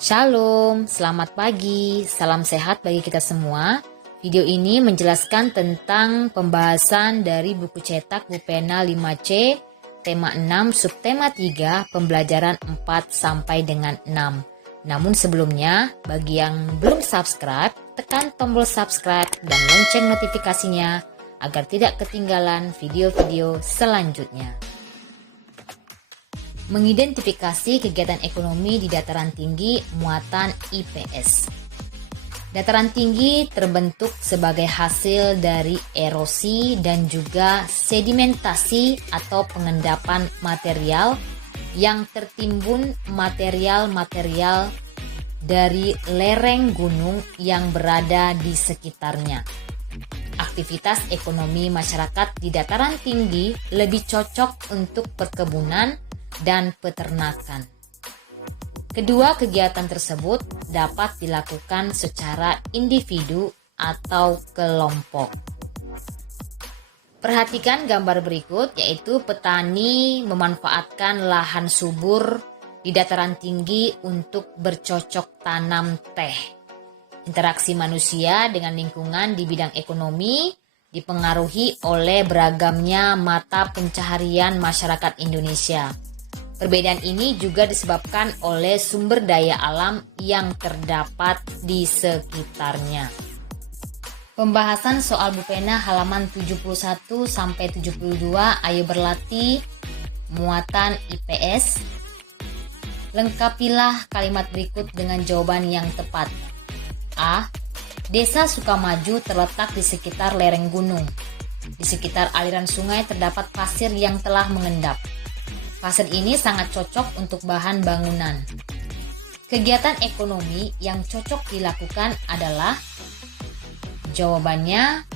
Shalom, selamat pagi, salam sehat bagi kita semua. Video ini menjelaskan tentang pembahasan dari buku cetak Bu Pena 5C, tema 6, subtema 3, pembelajaran 4 sampai dengan 6. Namun sebelumnya, bagi yang belum subscribe, tekan tombol subscribe dan lonceng notifikasinya agar tidak ketinggalan video-video selanjutnya. Mengidentifikasi kegiatan ekonomi di dataran tinggi muatan IPS. Dataran tinggi terbentuk sebagai hasil dari erosi dan juga sedimentasi atau pengendapan material yang tertimbun material-material dari lereng gunung yang berada di sekitarnya. Aktivitas ekonomi masyarakat di dataran tinggi lebih cocok untuk perkebunan dan peternakan. Kedua kegiatan tersebut dapat dilakukan secara individu atau kelompok. Perhatikan gambar berikut, yaitu petani memanfaatkan lahan subur di dataran tinggi untuk bercocok tanam teh. Interaksi manusia dengan lingkungan di bidang ekonomi dipengaruhi oleh beragamnya mata pencaharian masyarakat Indonesia. Perbedaan ini juga disebabkan oleh sumber daya alam yang terdapat di sekitarnya. Pembahasan soal Bu Pena halaman 71 sampai 72, ayo berlatih muatan IPS. Lengkapilah kalimat berikut dengan jawaban yang tepat. A. Desa Sukamaju terletak di sekitar lereng gunung. Di sekitar aliran sungai terdapat pasir yang telah mengendap. Pasir ini sangat cocok untuk bahan bangunan. Kegiatan ekonomi yang cocok dilakukan adalah jawabannya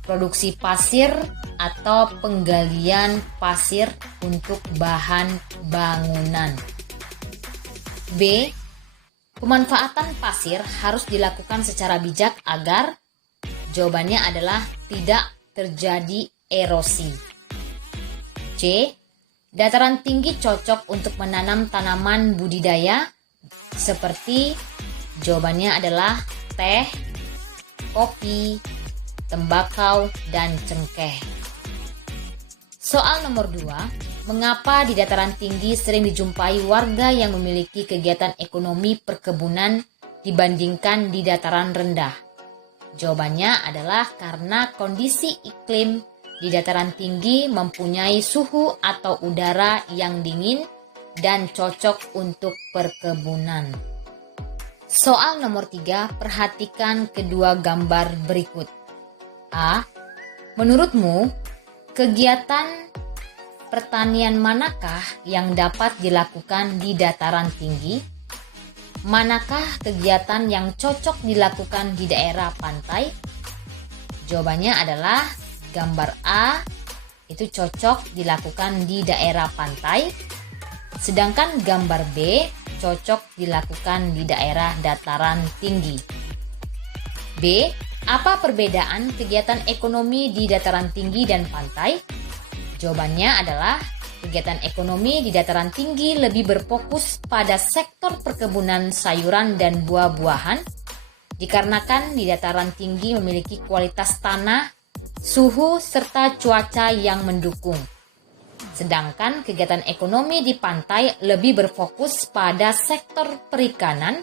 produksi pasir atau penggalian pasir untuk bahan bangunan. B. Pemanfaatan pasir harus dilakukan secara bijak agar jawabannya adalah tidak terjadi erosi. C. Dataran tinggi cocok untuk menanam tanaman budidaya seperti jawabannya adalah teh, kopi, tembakau, dan cengkeh. Soal nomor 2, mengapa di dataran tinggi sering dijumpai warga yang memiliki kegiatan ekonomi perkebunan dibandingkan di dataran rendah? Jawabannya adalah karena kondisi iklim di dataran tinggi mempunyai suhu atau udara yang dingin dan cocok untuk perkebunan. Soal nomor 3, perhatikan kedua gambar berikut. A. Menurutmu, kegiatan pertanian manakah yang dapat dilakukan di dataran tinggi? Manakah kegiatan yang cocok dilakukan di daerah pantai? Jawabannya adalah gambar A, itu cocok dilakukan di daerah pantai, sedangkan gambar B cocok dilakukan di daerah dataran tinggi. B. Apa perbedaan kegiatan ekonomi di dataran tinggi dan pantai? Jawabannya adalah kegiatan ekonomi di dataran tinggi lebih berfokus pada sektor perkebunan sayuran dan buah-buahan, dikarenakan di dataran tinggi memiliki kualitas tanah, suhu, serta cuaca yang mendukung. Sedangkan kegiatan ekonomi di pantai lebih berfokus pada sektor perikanan,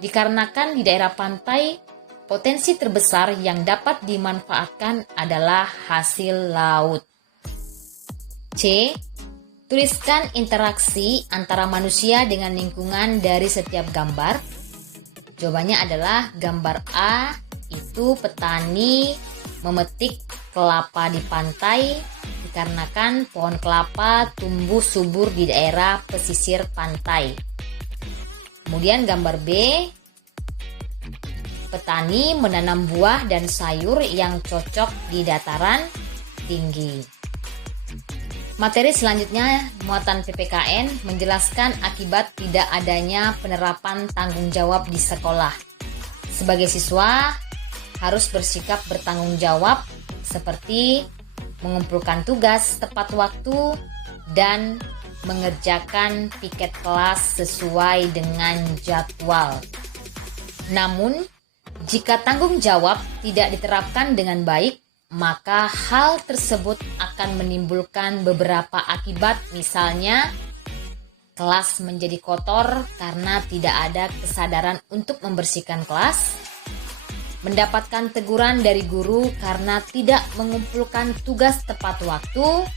dikarenakan di daerah pantai potensi terbesar yang dapat dimanfaatkan adalah hasil laut. C. Tuliskan interaksi antara manusia dengan lingkungan dari setiap gambar. Jawabannya adalah gambar A, itu petani memetik kelapa di pantai dikarenakan pohon kelapa tumbuh subur di daerah pesisir pantai. Kemudian gambar B, petani menanam buah dan sayur yang cocok di dataran tinggi. Materi selanjutnya, muatan PPKN menjelaskan akibat tidak adanya penerapan tanggung jawab di sekolah. Sebagai siswa, harus bersikap bertanggung jawab seperti mengumpulkan tugas tepat waktu dan mengerjakan piket kelas sesuai dengan jadwal. Namun, jika tanggung jawab tidak diterapkan dengan baik, maka hal tersebut akan menimbulkan beberapa akibat, misalnya kelas menjadi kotor karena tidak ada kesadaran untuk membersihkan kelas, mendapatkan teguran dari guru karena tidak mengumpulkan tugas tepat waktu,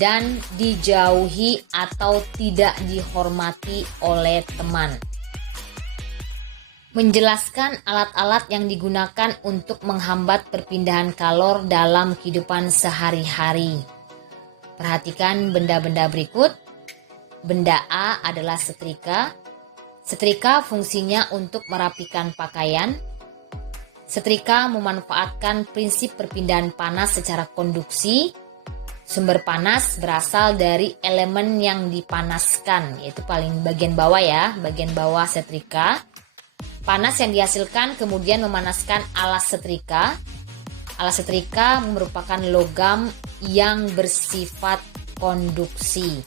dan dijauhi atau tidak dihormati oleh teman. Menjelaskan alat-alat yang digunakan untuk menghambat perpindahan kalor dalam kehidupan sehari-hari. Perhatikan benda-benda berikut. Benda A adalah setrika. Setrika fungsinya untuk merapikan pakaian. Setrika memanfaatkan prinsip perpindahan panas secara konduksi. Sumber panas berasal dari elemen yang dipanaskan, yaitu paling bagian bawah ya, bagian bawah setrika. Panas yang dihasilkan kemudian memanaskan alas setrika. Alas setrika merupakan logam yang bersifat konduksi.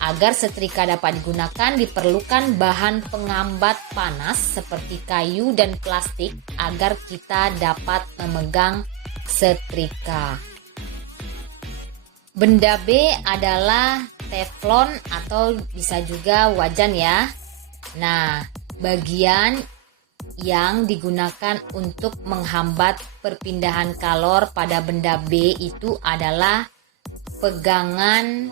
Agar setrika dapat digunakan, diperlukan bahan penghambat panas seperti kayu dan plastik agar kita dapat memegang setrika. Benda B adalah teflon atau bisa juga wajan ya. Nah, bagian yang digunakan untuk menghambat perpindahan kalor pada benda B itu adalah pegangan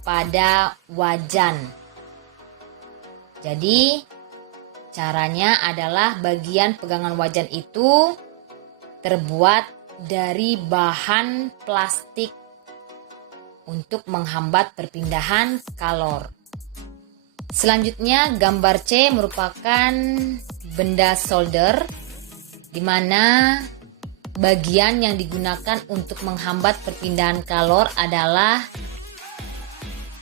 pada wajan. Jadi, caranya adalah bagian pegangan wajan itu terbuat dari bahan plastik untuk menghambat perpindahan kalor. Selanjutnya, gambar C merupakan benda solder, di mana bagian yang digunakan untuk menghambat perpindahan kalor adalah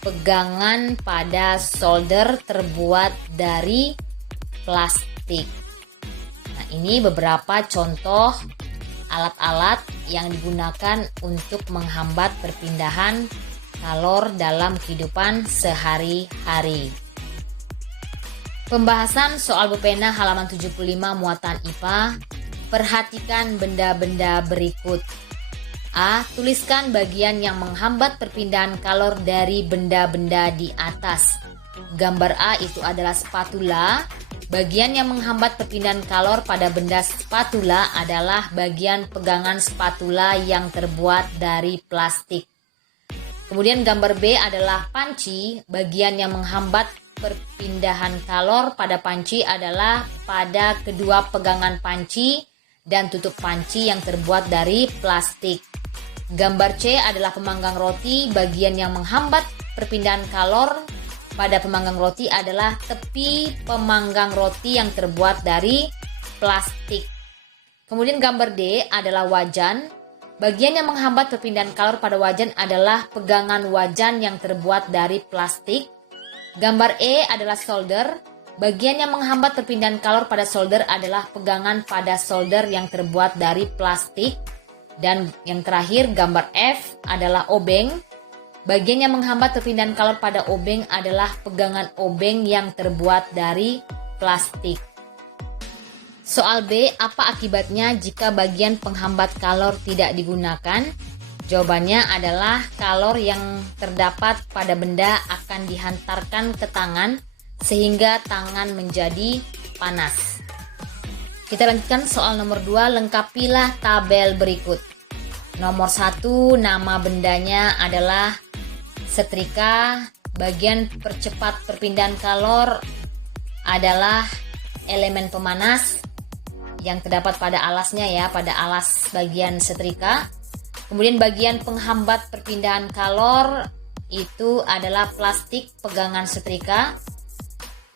pegangan pada solder terbuat dari plastik. Nah, ini beberapa contoh alat-alat yang digunakan untuk menghambat perpindahan kalor dalam kehidupan sehari-hari. Pembahasan soal pena halaman 75 muatan IPA. Perhatikan benda-benda berikut. A. Tuliskan bagian yang menghambat perpindahan kalor dari benda-benda di atas. Gambar A itu adalah spatula. Bagian yang menghambat perpindahan kalor pada benda spatula adalah bagian pegangan spatula yang terbuat dari plastik. Kemudian gambar B adalah panci. Bagian yang menghambat perpindahan kalor pada panci adalah pada kedua pegangan panci dan tutup panci yang terbuat dari plastik. Gambar C adalah pemanggang roti. Bagian yang menghambat perpindahan kalor pada pemanggang roti adalah tepi pemanggang roti yang terbuat dari plastik. Kemudian gambar D adalah wajan. Bagian yang menghambat perpindahan kalor pada wajan adalah pegangan wajan yang terbuat dari plastik. Gambar E adalah solder. Bagian yang menghambat perpindahan kalor pada solder adalah pegangan pada solder yang terbuat dari plastik. Dan yang terakhir gambar F adalah obeng. Bagian yang menghambat perpindahan kalor pada obeng adalah pegangan obeng yang terbuat dari plastik. Soal B, apa akibatnya jika bagian penghambat kalor tidak digunakan? Jawabannya adalah kalor yang terdapat pada benda akan dihantarkan ke tangan sehingga tangan menjadi panas. Kita lanjutkan soal nomor 2, lengkapilah tabel berikut. Nomor 1, nama bendanya adalah setrika. Bagian percepat perpindahan kalor adalah elemen pemanas yang terdapat pada alasnya ya, pada alas bagian setrika. Kemudian bagian penghambat perpindahan kalor itu adalah plastik pegangan setrika.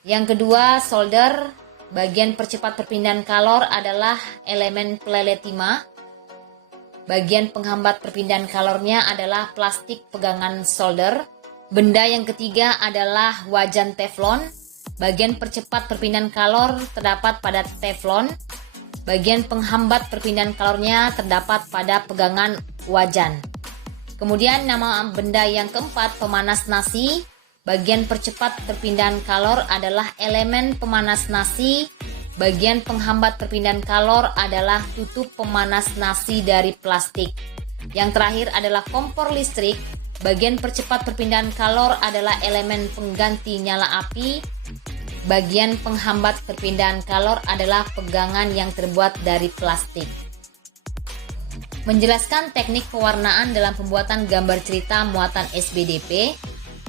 Yang kedua, solder. Bagian percepat perpindahan kalor adalah elemen pelelet timah. Bagian penghambat perpindahan kalornya adalah plastik pegangan solder. Benda yang ketiga adalah wajan teflon. Bagian percepat perpindahan kalor terdapat pada teflon. Bagian penghambat perpindahan kalornya terdapat pada pegangan wajan. Kemudian nama benda yang keempat, pemanas nasi. Bagian percepat perpindahan kalor adalah elemen pemanas nasi. Bagian penghambat perpindahan kalor adalah tutup pemanas nasi dari plastik. Yang terakhir adalah kompor listrik. Bagian percepat perpindahan kalor adalah elemen pengganti nyala api. Bagian penghambat perpindahan kalor adalah pegangan yang terbuat dari plastik. Menjelaskan teknik pewarnaan dalam pembuatan gambar cerita muatan SBDP.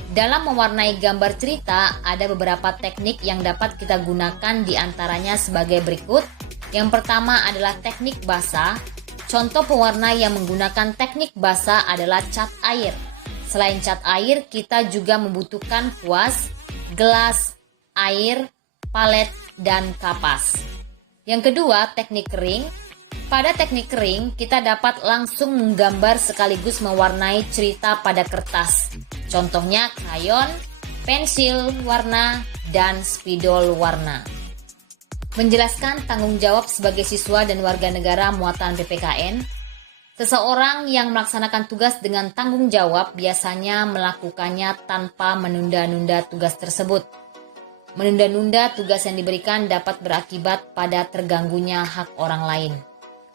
Dalam mewarnai gambar cerita, ada beberapa teknik yang dapat kita gunakan, diantaranya sebagai berikut. Yang pertama adalah teknik basa. Contoh pewarna yang menggunakan teknik basa adalah cat air. Selain cat air, kita juga membutuhkan kuas, gelas, air, palet, dan kapas. Yang kedua, teknik kering. Pada teknik kering, kita dapat langsung menggambar sekaligus mewarnai cerita pada kertas. Contohnya krayon, pensil warna, dan spidol warna. Menjelaskan tanggung jawab sebagai siswa dan warga negara muatan PPKN. Seseorang yang melaksanakan tugas dengan tanggung jawab biasanya melakukannya tanpa menunda-nunda tugas tersebut. Menunda-nunda tugas yang diberikan dapat berakibat pada terganggunya hak orang lain.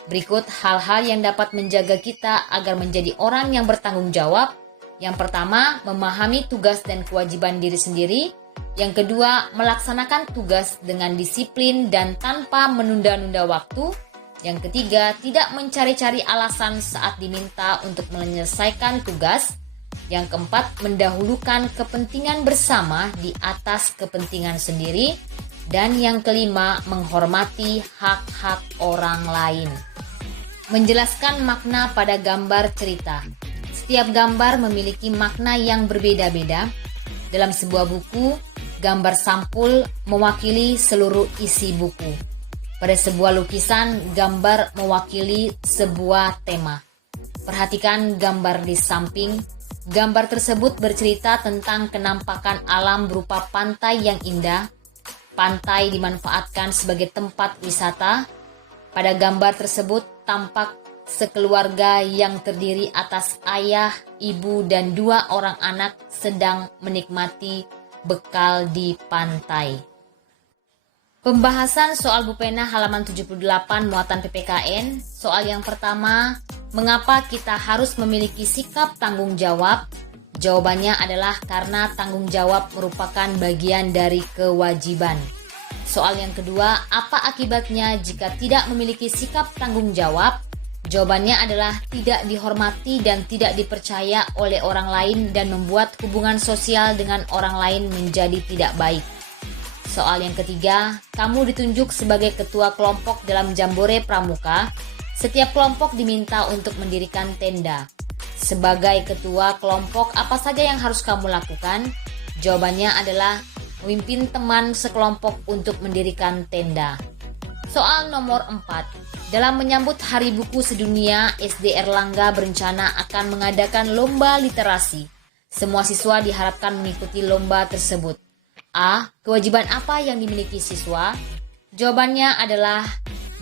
Berikut hal-hal yang dapat menjaga kita agar menjadi orang yang bertanggung jawab. Yang pertama, memahami tugas dan kewajiban diri sendiri. Yang kedua, melaksanakan tugas dengan disiplin dan tanpa menunda-nunda waktu. Yang ketiga, tidak mencari-cari alasan saat diminta untuk menyelesaikan tugas. Yang keempat, mendahulukan kepentingan bersama di atas kepentingan sendiri. Dan yang kelima, menghormati hak-hak orang lain. Menjelaskan makna pada gambar cerita. Setiap gambar memiliki makna yang berbeda-beda. Dalam sebuah buku, gambar sampul mewakili seluruh isi buku. Pada sebuah lukisan, gambar mewakili sebuah tema. Perhatikan gambar di samping. Gambar tersebut bercerita tentang kenampakan alam berupa pantai yang indah. Pantai dimanfaatkan sebagai tempat wisata. Pada gambar tersebut tampak sekeluarga yang terdiri atas ayah, ibu, dan 2 orang anak sedang menikmati bekal di pantai. Pembahasan soal Bu Pena halaman 78 muatan PPKN. Soal yang pertama, mengapa kita harus memiliki sikap tanggung jawab? Jawabannya adalah karena tanggung jawab merupakan bagian dari kewajiban. Soal yang kedua, apa akibatnya jika tidak memiliki sikap tanggung jawab? Jawabannya adalah tidak dihormati dan tidak dipercaya oleh orang lain dan membuat hubungan sosial dengan orang lain menjadi tidak baik. Soal yang ketiga, kamu ditunjuk sebagai ketua kelompok dalam Jambore Pramuka. Setiap kelompok diminta untuk mendirikan tenda. Sebagai ketua kelompok, apa saja yang harus kamu lakukan? Jawabannya adalah memimpin teman sekelompok untuk mendirikan tenda. Soal nomor 4. Dalam menyambut Hari Buku Sedunia, SD Erlangga berencana akan mengadakan lomba literasi. Semua siswa diharapkan mengikuti lomba tersebut. A. Kewajiban apa yang dimiliki siswa? Jawabannya adalah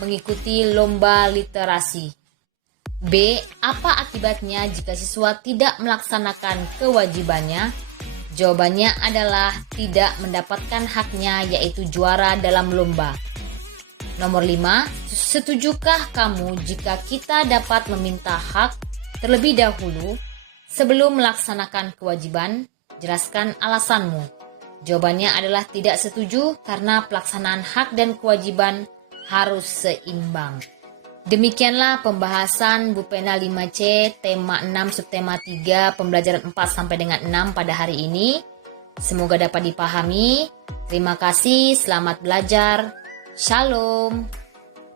mengikuti lomba literasi. B. Apa akibatnya jika siswa tidak melaksanakan kewajibannya? Jawabannya adalah tidak mendapatkan haknya, yaitu juara dalam lomba. Nomor 5, setujukah kamu jika kita dapat meminta hak terlebih dahulu sebelum melaksanakan kewajiban? Jelaskan alasanmu. Jawabannya adalah tidak setuju karena pelaksanaan hak dan kewajiban harus seimbang. Demikianlah pembahasan Bu Pena 5C, tema 6, subtema 3, pembelajaran 4 sampai dengan 6 pada hari ini. Semoga dapat dipahami. Terima kasih, selamat belajar. Shalom.